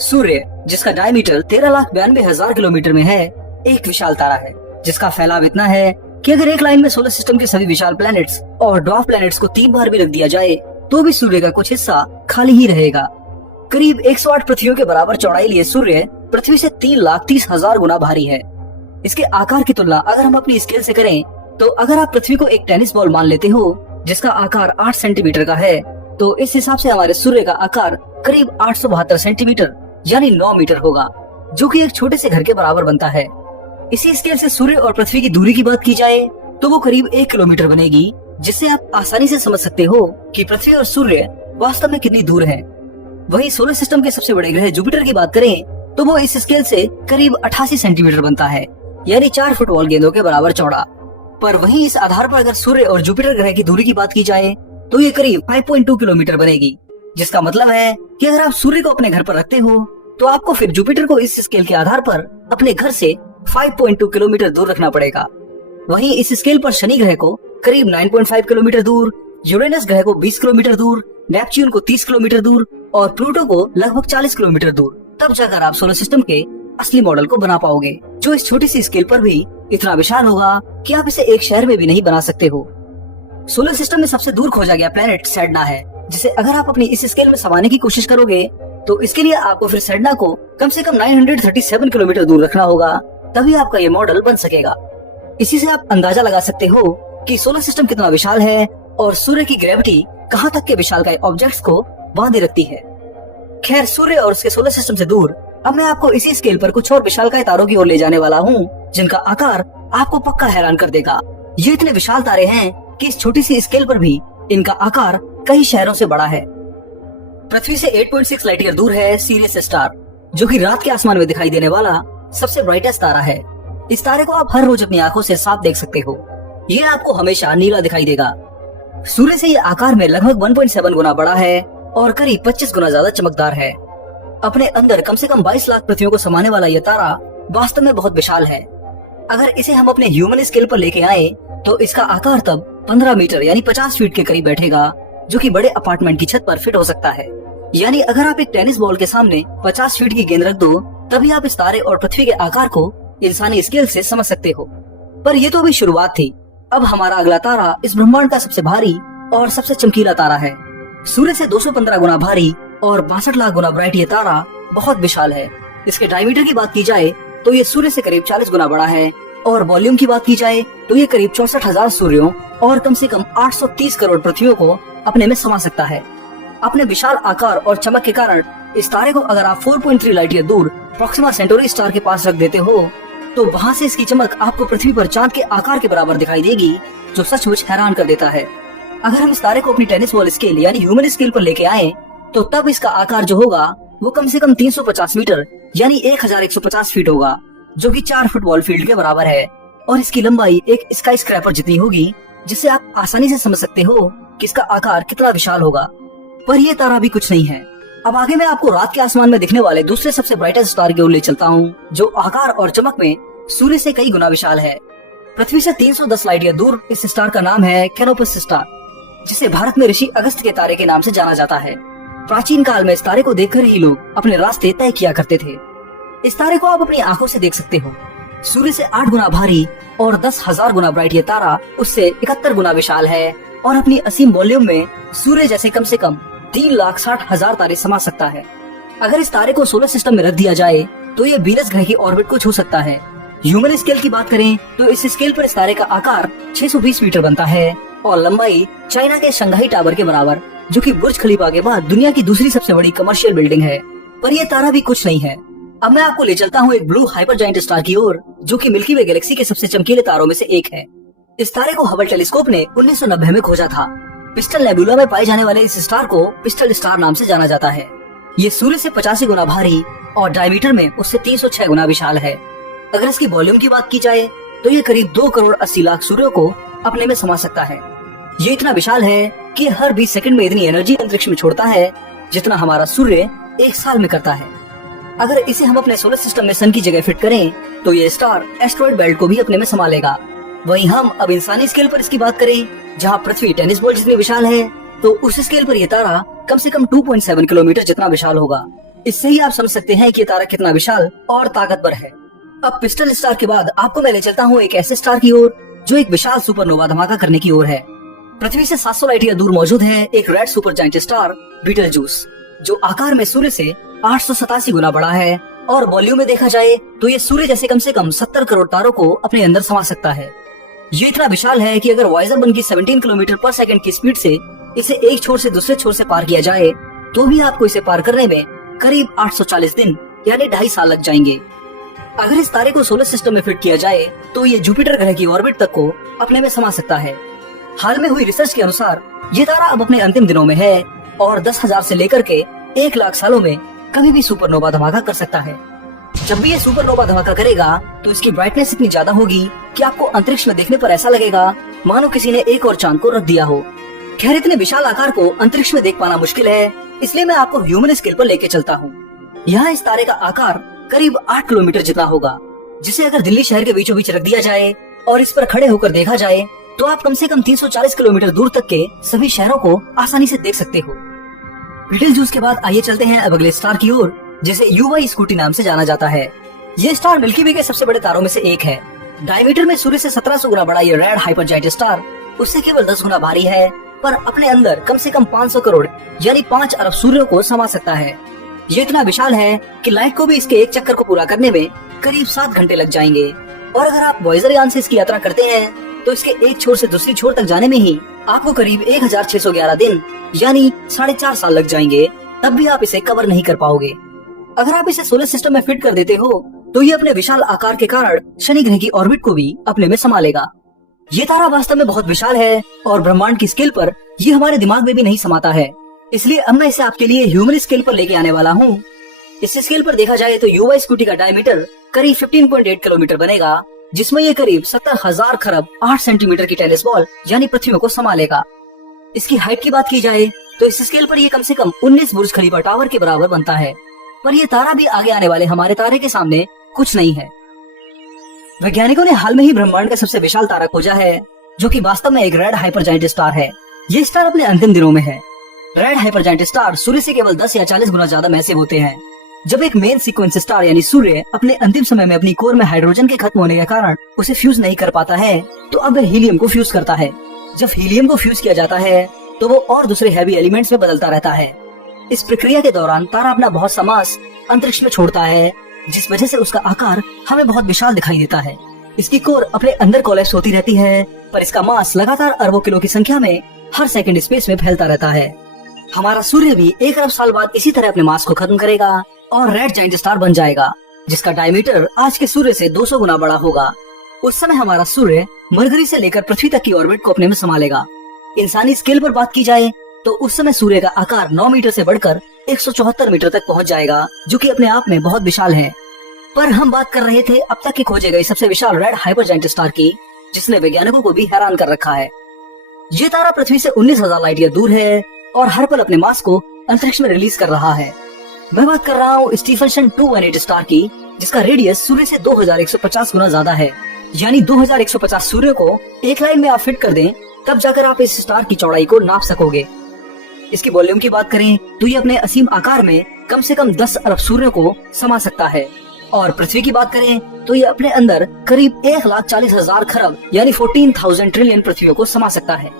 सूर्य, जिसका diameter 13,92,000 kilometre में है, एक विशाल तारा है जिसका फैलाव इतना है कि अगर एक लाइन में सोलर सिस्टम के सभी विशाल प्लैनेट्स और ड्वार्फ प्लैनेट्स को 3 बार भी रख दिया जाए तो भी सूर्य का कुछ हिस्सा खाली ही रहेगा। करीब 108 पृथ्वियों के बराबर चौड़ाई लिए सूर्य पृथ्वी से 3,30,000 गुना भारी है। इसके आकार की तुलना अगर हम अपनी स्केल से करें तो अगर आप पृथ्वी को एक टेनिस बॉल मान लेते हो जिसका आकार 8 सेंटीमीटर का है, तो इस हिसाब से हमारे सूर्य का आकार करीब 872 सेंटीमीटर यानी 9 मीटर होगा, जो कि एक छोटे से घर के बराबर बनता है। इसी स्केल से सूर्य और पृथ्वी की दूरी की बात की जाए तो वो करीब 1 किलोमीटर बनेगी, जिससे आप आसानी से समझ सकते हो कि पृथ्वी और सूर्य वास्तव में कितनी दूर है। वहीं सोलर सिस्टम के सबसे बड़े ग्रह जुपिटर की बात करें तो वो इस स्केल से करीब 88 सेंटीमीटर बनता है, यानी 4 फुटबॉल गेंदों के बराबर चौड़ा। पर वहीं इस आधार पर अगर सूर्य और जुपिटर ग्रह की दूरी की बात की जाए तो ये करीब 5.2 किलोमीटर बनेगी, जिसका मतलब है कि अगर आप सूर्य को अपने घर पर रखते हो तो आपको फिर जुपिटर को इस स्केल के आधार पर अपने घर से 5.2 किलोमीटर दूर रखना पड़ेगा। वहीं इस स्केल पर शनि ग्रह को करीब 9.5 किलोमीटर दूर, यूरेनस ग्रह को 20 किलोमीटर दूर, नेपच्यून को 30 किलोमीटर दूर और प्लूटो को लगभग 40 किलोमीटर दूर, तब जाकर आप सोलर सिस्टम के असली मॉडल को बना पाओगे, जो इस छोटी सी स्केल पर भी इतना विशाल होगा कि आप इसे एक शहर में भी नहीं बना सकते हो। सोलर सिस्टम में सबसे दूर खोजा गया प्लेनेट सेडना है, जिसे अगर आप अपनी इस स्केल में समाने की कोशिश करोगे तो इसके लिए आपको फिर सेडना को कम से कम 937 किलोमीटर दूर रखना होगा, तभी आपका ये मॉडल बन सकेगा। इसी से आप अंदाजा लगा सकते हो कि सोलर सिस्टम कितना विशाल है और सूर्य की ग्रेविटी कहाँ तक के विशालकाय ऑब्जेक्ट्स को बांधे रखती है। खैर, सूर्य और उसके सोलर सिस्टम से दूर अब मैं आपको इसी स्केल पर कुछ और विशालकाय तारों की ओर ले जाने वाला हूँ, जिनका आकार आपको पक्का हैरान कर देगा। ये इतने विशाल तारे हैं कि इस छोटी सी स्केल पर भी इनका आकार कई शहरों से बड़ा है। पृथ्वी से 8.6 लाइट ईयर दूर है सीरियस स्टार, जो कि रात के आसमान में दिखाई देने वाला सबसे ब्राइटेस्ट तारा है। इस तारे को आप हर रोज अपनी आंखों से साफ देख सकते हो। ये आपको हमेशा नीला दिखाई देगा। सूर्य से ये आकार में लगभग 1.7 गुना बड़ा है और करीब 25 गुना ज्यादा चमकदार है। अपने अंदर कम से कम 22 लाख पृथ्वियों को समाने वाला यह तारा वास्तव में बहुत विशाल है। अगर इसे हम अपने ह्यूमन स्केल पर लेके आए तो इसका आकार तब 15 मीटर यानी 50 फीट के करीब बैठेगा, जो कि बड़े अपार्टमेंट की छत पर फिट हो सकता है। यानी अगर आप एक टेनिस बॉल के सामने 50 फीट की गेंद रख दो तभी आप इस तारे और पृथ्वी के आकार को इंसानी स्केल से समझ सकते हो। पर ये तो अभी शुरुआत थी। अब हमारा अगला तारा इस ब्रह्मांड का सबसे भारी और सबसे चमकीला तारा है। सूर्य से 215 गुना भारी और 62 लाख गुना ब्राइट ये तारा बहुत विशाल है। इसके डायमीटर की बात की जाए तो ये सूर्य से करीब 40 गुना बड़ा है और वॉल्यूम की बात की जाए तो ये करीब 64,000 सूर्यों और कम से कम 830 करोड़ पृथ्वियों को अपने में समा सकता है। अपने विशाल आकार और चमक के कारण इस तारे को अगर आप 4.3 लाइट ईयर दूर प्रोक्सिमा सेंटोरी स्टार के पास रख देते हो तो वहाँ से इसकी चमक आपको पृथ्वी पर चांद के आकार के बराबर दिखाई देगी, जो सचमुच हैरान कर देता है। अगर हम इस तारे को अपनी टेनिस बॉल स्केल यानी ह्यूमन स्केल पर लेके आए तो तब इसका आकार जो होगा वो कम से कम 350 मीटर यानी 1150 फीट होगा, जो कि 4 फुटबॉल फील्ड के बराबर है। और इसकी लंबाई एक स्काई स्क्रैपर जितनी होगी, जिससे आप आसानी से समझ सकते हो कि इसका आकार कितना विशाल होगा। पर यह तारा भी कुछ नहीं है। अब आगे मैं आपको रात के आसमान में दिखने वाले दूसरे सबसे ब्राइटेस्ट स्टार की ओर ले चलता हूँ, जो आकार और चमक में सूर्य से कई गुना विशाल है। पृथ्वी से 310 लाइट ईयर दूर इस स्टार का नाम है कैनोपस स्टार, जिसे भारत में ऋषि अगस्त के तारे के नाम से जाना जाता है। प्राचीन काल में इस तारे को देखकर ही लोग अपने रास्ते तय किया करते थे। इस तारे को आप अपनी आंखों से देख सकते हो। सूर्य से 8 गुना भारी और 10,000 गुना ब्राइट ये तारा उससे 71 गुना विशाल है और अपनी असीम वॉल्यूम में सूर्य जैसे कम से कम 3,60,000 तारे समा सकता है। अगर इस तारे को सोलर सिस्टम में रख दिया जाए तो ये वीनस ग्रह की ऑर्बिट को छू सकता है। ह्यूमन स्केल की बात करें तो इस स्केल पर इस तारे का आकार 620 मीटर बनता है और लंबाई चाइना के शंघाई टावर के बराबर, जो कि बुर्ज खलीफा के बाद दुनिया की दूसरी सबसे बड़ी कमर्शियल बिल्डिंग है। पर यह तारा भी कुछ नहीं है। अब मैं आपको ले चलता हूँ एक ब्लू हाइपर जायंट स्टार की ओर, जो कि मिल्की वे गैलेक्सी के सबसे चमकीले तारों में से एक है। इस तारे को हबल टेलीस्कोप ने 1990 में खोजा था। पिस्टल नेबुला में पाए जाने वाले इस स्टार को पिस्टल स्टार नाम से जाना जाता है। ये सूर्य से 85 गुना भारी और डायमीटर में उससे 306 गुना विशाल है। अगर इसकी वॉल्यूम की बात की जाए तो ये करीब 2 करोड़ 80 लाख सूर्यों को अपने में समा सकता है। ये इतना विशाल है कि हर 20 सेकंड में इतनी एनर्जी अंतरिक्ष में छोड़ता है जितना हमारा सूर्य एक साल में करता है। अगर इसे हम अपने सोलर सिस्टम में सन की जगह फिट करें तो ये स्टार एस्ट्रॉइड बेल्ट को भी अपने में समा लेगा। वहीं हम अब इंसानी स्केल पर इसकी बात करें, जहाँ पृथ्वी टेनिस बॉल जितनी विशाल है, तो उस स्केल पर यह तारा कम से कम 2.7 किलोमीटर जितना विशाल होगा। इससे ही आप समझ सकते हैं कि ये तारा कितना विशाल और ताकतवर है। अब पिस्टल स्टार के बाद आपको मैं ले चलता हूँ एक ऐसे स्टार की ओर जो एक विशाल सुपरनोवा धमाका करने की ओर है। पृथ्वी से 700 लाइट ईयर दूर मौजूद है एक red super giant star Beetlejuice, जो आकार में सूर्य से 887 गुना बड़ा है और वॉल्यूम में देखा जाए तो ये सूर्य जैसे कम से कम 70 करोड़ तारों को अपने अंदर समा सकता है। ये इतना विशाल है कि अगर वॉयेजर 1 की 17 किलोमीटर पर सेकंड की स्पीड से इसे एक छोर से दूसरे छोर से पार किया जाए तो भी आपको इसे पार करने में करीब 840 दिन यानी 2.5 साल लग जाएंगे। अगर इस तारे को सोलर सिस्टम में फिट किया जाए तो ये जुपिटर ग्रह की ऑर्बिट तक को अपने में समा सकता है। हाल में हुई रिसर्च के अनुसार ये तारा अब अपने अंतिम दिनों में है और 10,000 से लेकर के 1 लाख सालों में कभी भी सुपरनोवा धमाका कर सकता है। जब भी ये सुपरनोवा धमाका करेगा तो इसकी ब्राइटनेस इतनी ज्यादा होगी कि आपको अंतरिक्ष में देखने पर ऐसा लगेगा मानो किसी ने एक और चांद को रख दिया हो। खैर, इतने विशाल आकार को अंतरिक्ष में देख पाना मुश्किल है, इसलिए मैं आपको ह्यूमन स्केल पर लेके चलता हूँ। यहाँ इस तारे का आकार करीब 8 किलोमीटर जितना होगा, जिसे अगर दिल्ली शहर के बीचों बीच रख दिया जाए और इस पर खड़े होकर देखा जाए तो आप कम से कम 340 किलोमीटर दूर तक के सभी शहरों को आसानी से देख सकते हो। बीटलजूस के बाद आइए चलते हैं अब अगले स्टार की ओर, जिसे युवा स्कूटी नाम से जाना जाता है। ये स्टार मिल्की वे के सबसे बड़े तारों में से एक है। डायमीटर में सूर्य से 1700 गुना बड़ा ये रेड हाइपर जायंट स्टार उससे केवल 10 गुना भारी है, पर अपने अंदर कम से कम 500 करोड़ यानी 5 अरब सूर्यों को समा सकता है। ये इतना विशाल है कि लाइट को भी इसके एक चक्कर को पूरा करने में करीब 7 घंटे लग जाएंगे। और अगर आप वॉयेजर यान से इसकी यात्रा करते हैं तो इसके एक छोर से दूसरी छोर तक जाने में ही आपको करीब 1611 दिन यानी 4.5 साल लग जाएंगे, तब भी आप इसे कवर नहीं कर पाओगे। अगर आप इसे सोलर सिस्टम में फिट कर देते हो तो ये अपने विशाल आकार के कारण शनि ग्रह की ऑर्बिट को भी अपने में समा लेगा। ये तारा वास्तव में बहुत विशाल है और ब्रह्मांड की स्केल पर ये हमारे दिमाग में भी नहीं समाता है, इसलिए अब मैं इसे आपके लिए ह्यूमन स्केल पर लेके आने वाला हूँ। इस स्केल पर देखा जाए तो युवा स्कूटी का डायमीटर करीब 15.8 किलोमीटर बनेगा, जिसमें ये करीब 70,000 खरब 8 सेंटीमीटर की टेनिस बॉल यानी पृथ्वी को समा लेगा। इसकी हाइट की बात की जाए तो इस स्केल पर ये कम से कम 19 बुर्ज खलीफा टावर के बराबर बनता है, पर यह तारा भी आगे आने वाले हमारे तारे के सामने कुछ नहीं है। वैज्ञानिकों ने हाल में ही ब्रह्मांड का सबसे विशाल तारा खोजा है, जो कि वास्तव में एक रेड हाइपर जायंट स्टार है। ये स्टार अपने अंतिम दिनों में है। रेड हाइपर जायंट स्टार सूर्य से केवल 10 या 40 गुना ज्यादा मैसिव होते हैं। जब एक मेन सीक्वेंस स्टार यानी सूर्य अपने अंतिम समय में अपनी कोर में हाइड्रोजन के खत्म होने के कारण उसे फ्यूज नहीं कर पाता है, तो अब वह हीलियम को फ्यूज करता है। जब हीलियम को फ्यूज किया जाता है तो वो और दूसरे हैवी एलिमेंट्स में बदलता रहता है। इस प्रक्रिया के दौरान तारा अपना बहुत सा मास अंतरिक्ष में छोड़ता है, जिस वजह से उसका आकार हमें बहुत विशाल दिखाई देता है। इसकी कोर अपने अंदर कोलैप्स होती रहती है, पर इसका मास लगातार अरबों किलो की संख्या में हर सेकंड स्पेस में फैलता रहता है। हमारा सूर्य भी 1 अरब साल बाद इसी तरह अपने मास को खत्म करेगा और रेड जायंट स्टार बन जाएगा, जिसका डायमीटर आज के सूर्य से 200 गुना बड़ा होगा। उस समय हमारा सूर्य मरकरी से लेकर पृथ्वी तक की ऑर्बिट को अपने में समा लेगा। इंसानी स्केल पर बात की जाए तो उस समय सूर्य का आकार 9 मीटर से बढ़कर 174 मीटर तक पहुंच जाएगा, जो कि अपने आप में बहुत विशाल है। पर हम बात कर रहे थे अब तक के खोजे गए सबसे विशाल रेड हाइपर जायंट स्टार की, जिसने वैज्ञानिकों को भी हैरान कर रखा है। ये तारा पृथ्वी से 19,000 लाइट ईयर दूर है और हर पल अपने मास को अंतरिक्ष में रिलीज कर रहा है। मैं बात कर रहा हूँ स्टीफनसन 218 स्टार की, जिसका रेडियस सूर्य से 2150 गुना ज्यादा है। यानी 2150 सूर्य को एक लाइन में आप फिट कर दें, तब जाकर आप इस स्टार की चौड़ाई को नाप सकोगे। इसकी वॉल्यूम की बात करें तो ये अपने असीम आकार में कम से कम 10 अरब सूर्यों को समा सकता है। और पृथ्वी की बात करें तो ये अपने अंदर करीब 1,40,000 खरब यानी 14,000 ट्रिलियन पृथ्वियों को समा सकता है।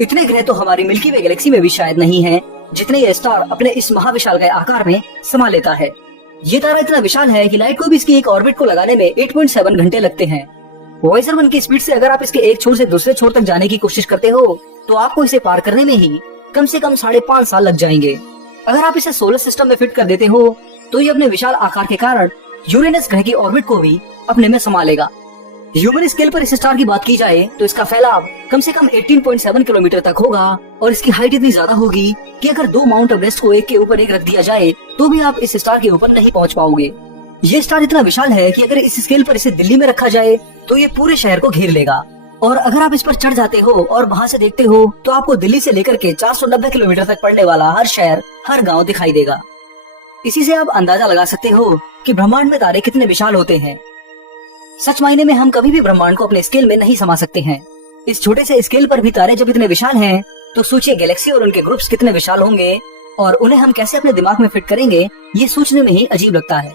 इतने ग्रह तो हमारी मिल्की वे गैलेक्सी में भी शायद नहीं है, जितने ये स्टार अपने इस महाविशाल आकार में समा लेता है। ये तारा इतना विशाल है कि लाइट को भी इसकी एक ऑर्बिट को लगाने में 8.7 घंटे लगते हैं। वॉयेजर 1 की स्पीड से अगर आप इसके एक छोर से दूसरे छोर तक जाने की कोशिश करते हो तो आपको इसे पार करने में ही कम से कम 5.5 साल लग जाएंगे। अगर आप इसे सोलर सिस्टम में फिट कर देते हो तो ये अपने विशाल आकार के कारण यूरेनस ग्रह की ऑर्बिट को भी अपने में समा लेगा। ह्यूमन स्केल पर इस स्टार की बात की जाए तो इसका फैलाव कम से कम 18.7 किलोमीटर तक होगा और इसकी हाइट इतनी ज्यादा होगी कि अगर 2 माउंट एवरेस्ट को एक के ऊपर एक रख दिया जाए तो भी आप इस स्टार के ऊपर नहीं पहुंच पाओगे। ये स्टार इतना विशाल है कि अगर इस स्केल पर इसे दिल्ली में रखा जाए तो ये पूरे शहर को घेर लेगा। और अगर आप इस पर चढ़ जाते हो और वहाँ से देखते हो तो आपको दिल्ली से लेकर के 490 किलोमीटर तक पड़ने वाला हर शहर, हर गांव दिखाई देगा। इसी से आप अंदाजा लगा सकते हो कि ब्रह्मांड में तारे कितने विशाल होते हैं। सच मायने में हम कभी भी ब्रह्मांड को अपने स्केल में नहीं समा सकते हैं। इस छोटे से स्केल पर भी तारे जब इतने विशाल हैं, तो सोचिए गैलेक्सी और उनके ग्रुप्स कितने विशाल होंगे। और उन्हें हम कैसे अपने दिमाग में फिट करेंगे, ये सोचने में ही अजीब लगता है।